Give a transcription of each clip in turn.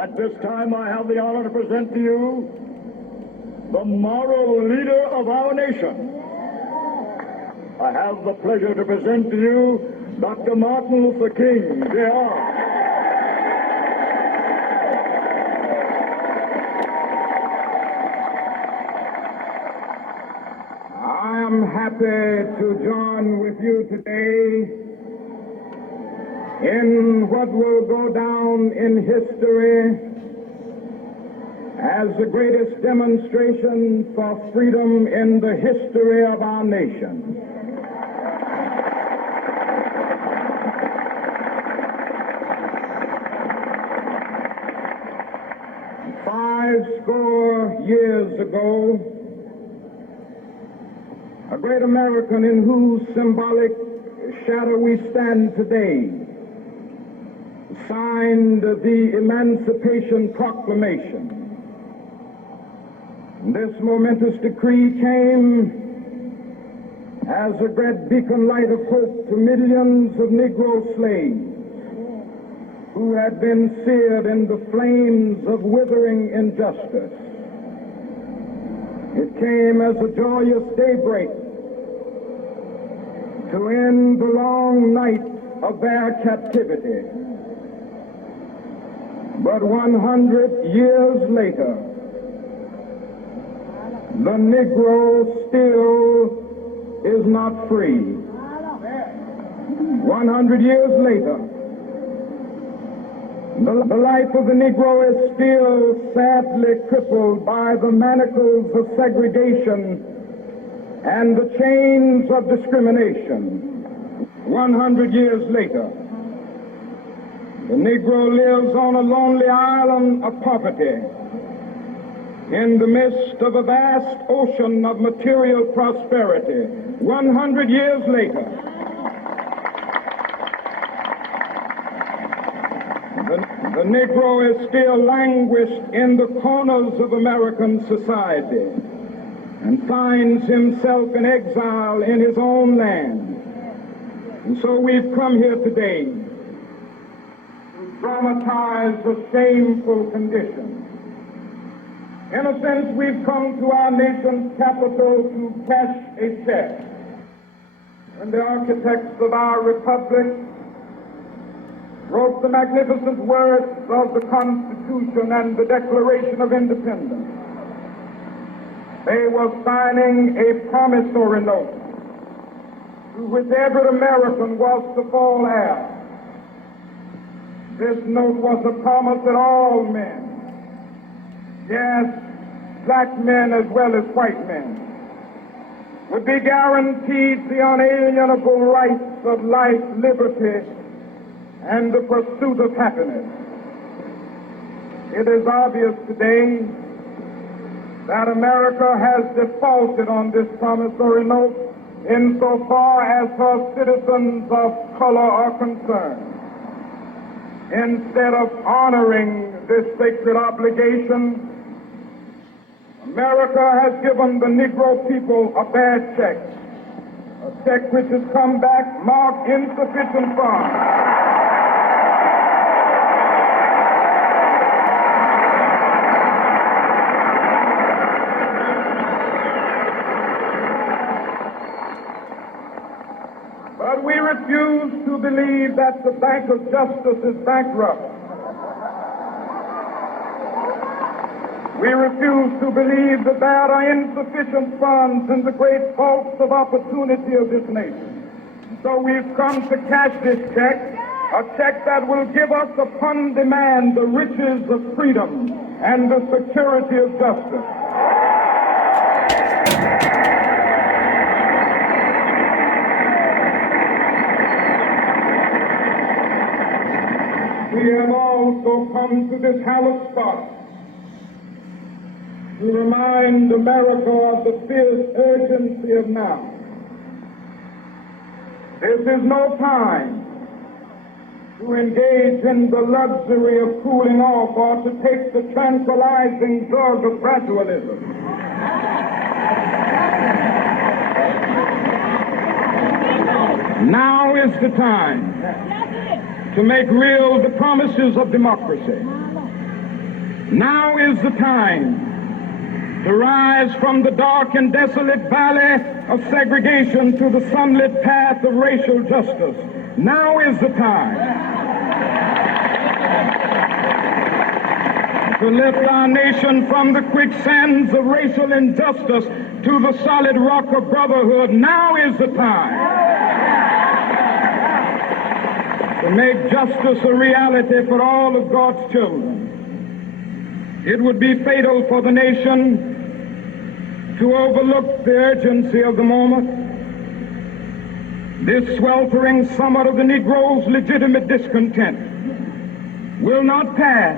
At this time, I have the honor to present to you the moral leader of our nation. I have the pleasure to present to you Dr. Martin Luther King, Jr. I am happy to join with you today in what will go down in history as the greatest demonstration for freedom in the history of our nation. Fourscore years ago, a great American in whose symbolic shadow we stand today signed the Emancipation Proclamation. This momentous decree came as a great beacon light of hope to millions of Negro slaves who had been seared in the flames of withering injustice. It came as a joyous daybreak to end the long night of their captivity. But 100 years later, the Negro still is not free. 100 years later, the life of the Negro is still sadly crippled by the manacles of segregation and the chains of discrimination. 100 years later, the Negro lives on a lonely island of poverty in the midst of a vast ocean of material prosperity. 100 years later, the Negro is still languished in the corners of American society and finds himself in exile in his own land. And so we've come here today dramatize a shameful condition. In a sense, we've come to our nation's capital to cash a check. When the architects of our republic wrote the magnificent words of the Constitution and the Declaration of Independence, they were signing a promissory note to which every American was to fall heir. This note was a promise that all men, yes, black men as well as white men, would be guaranteed the unalienable rights of life, liberty, and the pursuit of happiness. It is obvious today that America has defaulted on this promissory note insofar as her citizens of color are concerned. Instead of honoring this sacred obligation, America has given the Negro people a bad check, a check which has come back marked insufficient funds. But we refuse to believe that the Bank of Justice is bankrupt. We refuse to believe that there are insufficient funds in the great vaults of opportunity of this nation. So we've come to cash this check, a check that will give us upon demand the riches of freedom and the security of justice. also come to this hallowed spot to remind America of the fierce urgency of now. This is no time to engage in the luxury of cooling off or to take the tranquilizing drug of gradualism. Now is the time to make real the promises of democracy. Now is the time to rise from the dark and desolate valley of segregation to the sunlit path of racial justice. Now is the time to lift our nation from the quicksands of racial injustice to the solid rock of brotherhood. Now is the time to make justice a reality for all of God's children. It would be fatal for the nation to overlook the urgency of the moment. This sweltering summit of the Negro's legitimate discontent will not pass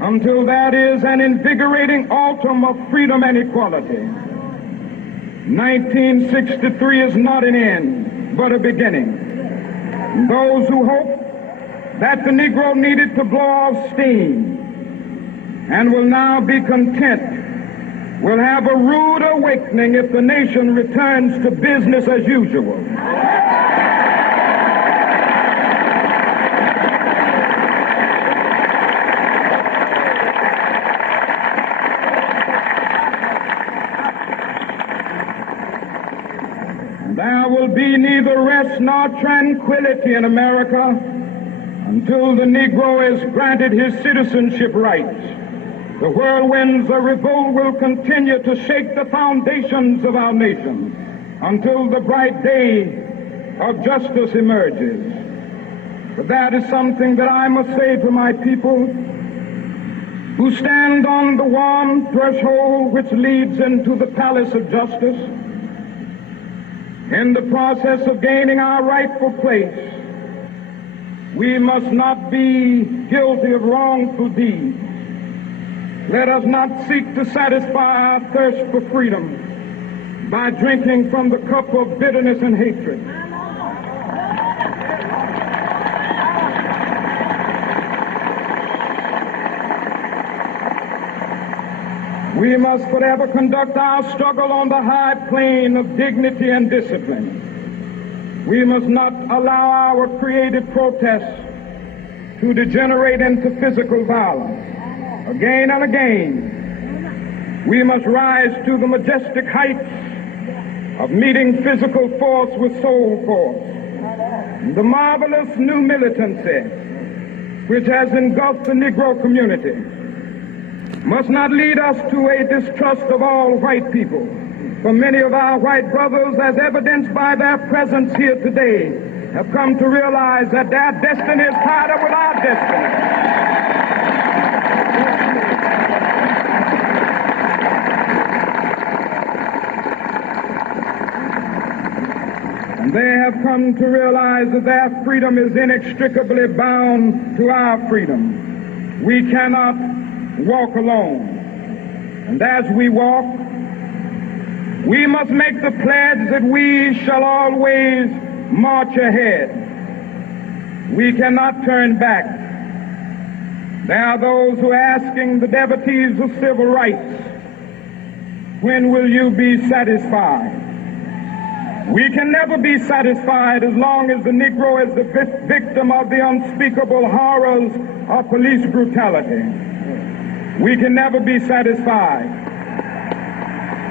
until that is an invigorating autumn of freedom and equality. 1963 is not an end, but a beginning. Those who hope that the Negro needed to blow off steam and will now be content will have a rude awakening if the nation returns to business as usual. There will be neither rest nor tranquility in America until the Negro is granted his citizenship rights. The whirlwinds of revolt will continue to shake the foundations of our nation until the bright day of justice emerges. But that is something that I must say to my people who stand on the warm threshold which leads into the palace of justice. In the process of gaining our rightful place, we must not be guilty of wrongful deeds. Let us not seek to satisfy our thirst for freedom by drinking from the cup of bitterness and hatred. We must forever conduct our struggle on the high plane of dignity and discipline. We must not allow our creative protests to degenerate into physical violence. Again and again, we must rise to the majestic heights of meeting physical force with soul force. The marvelous new militancy which has engulfed the Negro community must not lead us to a distrust of all white people. For many of our white brothers, as evidenced by their presence here today, have come to realize that their destiny is tied up with our destiny. And they have come to realize that their freedom is inextricably bound to our freedom. We cannot walk alone. And as we walk, we must make the pledge that we shall always march ahead. We cannot turn back. There are those who are asking the devotees of civil rights, when will you be satisfied? We can never be satisfied as long as the Negro is the victim of the unspeakable horrors of police brutality. We can never be satisfied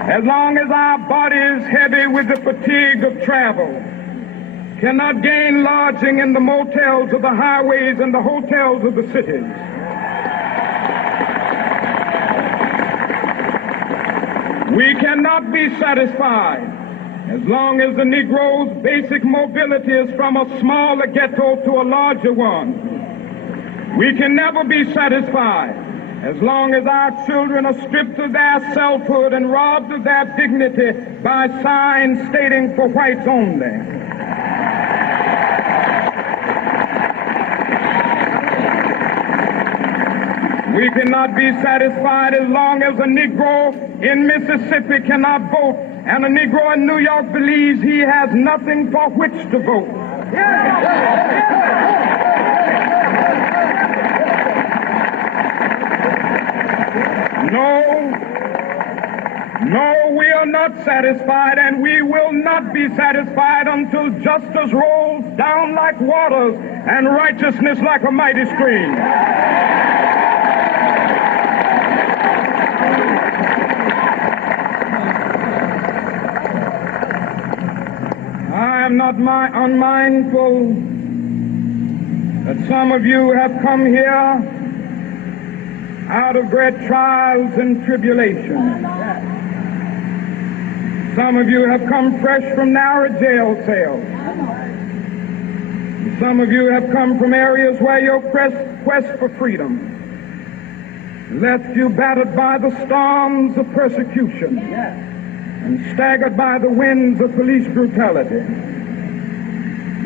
as long as our bodies, heavy with the fatigue of travel, cannot gain lodging in the motels of the highways and the hotels of the cities. We cannot be satisfied as long as the Negro's basic mobility is from a smaller ghetto to a larger one. We can never be satisfied as long as our children are stripped of their selfhood and robbed of their dignity by signs stating for whites only. We cannot be satisfied as long as a Negro in Mississippi cannot vote and a Negro in New York believes he has nothing for which to vote. No, we are not satisfied, and we will not be satisfied until justice rolls down like waters and righteousness like a mighty stream. I am not unmindful that some of you have come here out of great trials and tribulations. Some of you have come fresh from narrow jail cells. Some of you have come from areas where your quest for freedom left you battered by the storms of persecution and staggered by the winds of police brutality.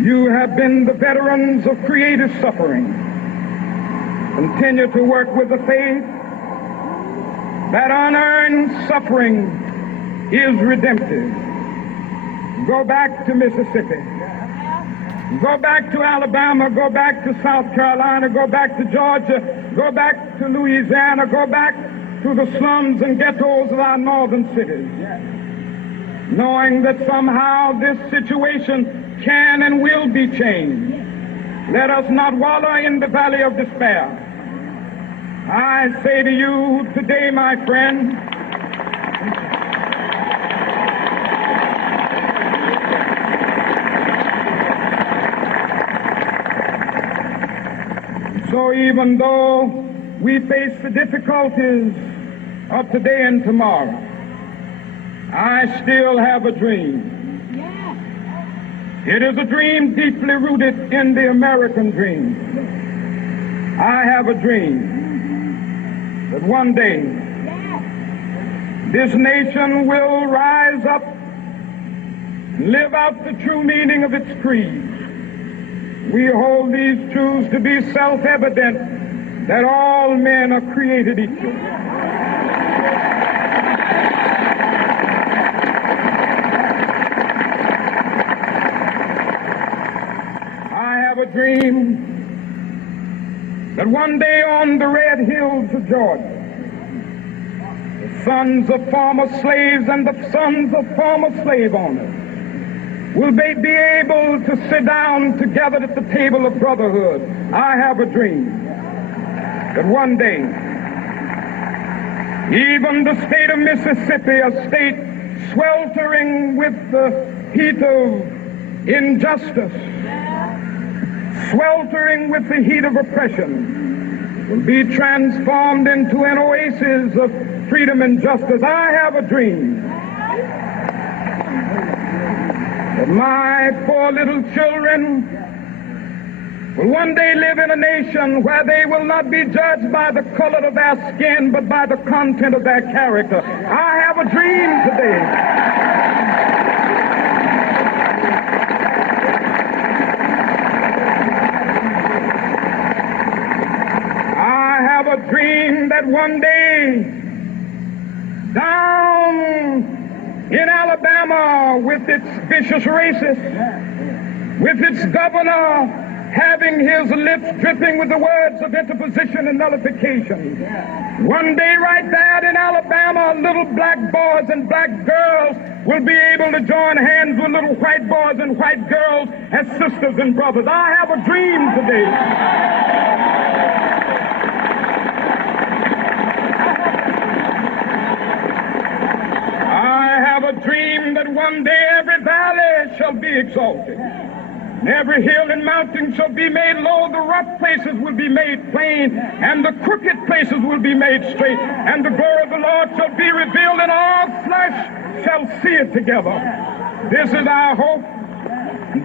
You have been the veterans of creative suffering. Continue to work with the faith that unearned suffering is redemptive. Go back to Mississippi. Go back to Alabama. Go back to South Carolina. Go back to Georgia. Go back to Louisiana. Go back to the slums and ghettos of our northern cities. Knowing that somehow this situation can and will be changed. Let us not wallow in the valley of despair. I say to you today, my friend, so even though we face the difficulties of today and tomorrow, I still have a dream. It is a dream deeply rooted in the American dream. I have a dream that one day this nation will rise up and live out the true meaning of its creed. We hold these truths to be self-evident, that all men are created equal. I have a dream that one day on the red hills of Georgia, the sons of former slaves and the sons of former slave owners will be able to sit down together at the table of brotherhood. I have a dream that one day, even the state of Mississippi, a state sweltering with the heat of injustice, sweltering with the heat of oppression, will be transformed into an oasis of freedom and justice. I have a dream that my 4 little children will one day live in a nation where they will not be judged by the color of their skin, but by the content of their character. I have a dream today. I have a dream that one day, down in Alabama, with its vicious racists, with its governor having his lips dripping with the words of interposition and nullification. One day right there in Alabama, little black boys and black girls will be able to join hands with little white boys and white girls as sisters and brothers. I have a dream today. I have a dream that one day every valley shall be exalted. Every hill and mountain shall be made low, the rough places will be made plain, and the crooked places will be made straight, and the glory of the Lord shall be revealed, and all flesh shall see it together. This is our hope.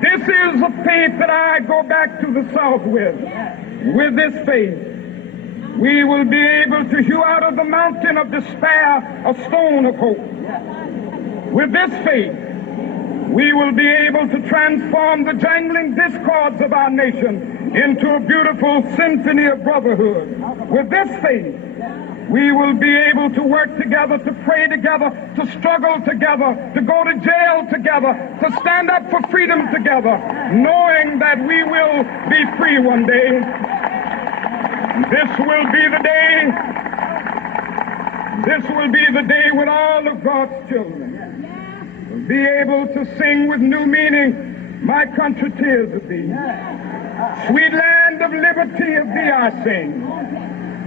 This is a faith that I go back to the South with. With this faith, we will be able to hew out of the mountain of despair a stone of hope. With this faith, we will be able to transform the jangling discords of our nation into a beautiful symphony of brotherhood. With this faith, We will be able to work together, to pray together, to struggle together, to go to jail together, to stand up for freedom together, knowing that we will be free one day. This will be the day. This will be the day when all of God's children will be able to sing with new meaning, "My country, tears of thee. Sweet land of liberty, of thee I sing.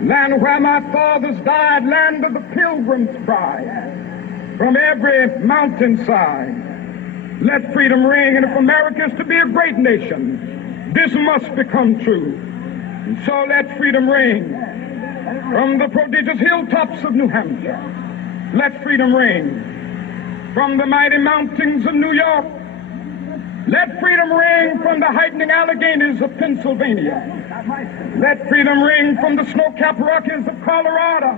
Land where my fathers died, land of the pilgrim's pride. From every mountainside, let freedom ring. And if America is to be a great nation, this must become true. And so let freedom ring. From the prodigious hilltops of New Hampshire, let freedom ring. From the mighty mountains of New York, let freedom ring. From the heightening Alleghenies of Pennsylvania, let freedom ring. From the snow-capped Rockies of Colorado,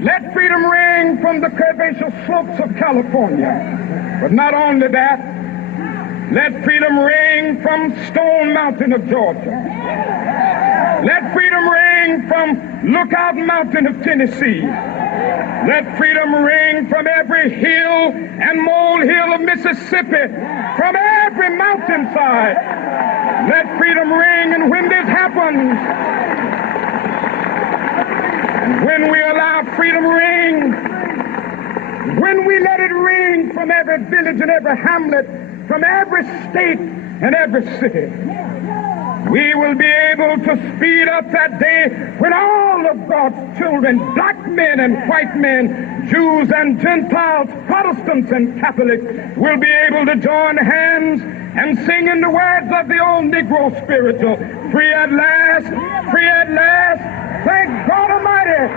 let freedom ring. From the curvaceous slopes of California. But not only that, let freedom ring from Stone Mountain of Georgia. Let freedom ring from Lookout Mountain of Tennessee. Let freedom ring from every hill and molehill of Mississippi, from every mountainside. Let freedom ring. And when this happens, when we allow freedom ring, when we let it ring from every village and every hamlet, from every state and every city, we will be able to speed up that day when all of God's children, black men and white men, Jews and Gentiles, Protestants and Catholics, will be able to join hands and sing in the words of the old Negro spiritual, "Free at last, free at last. Thank God Almighty,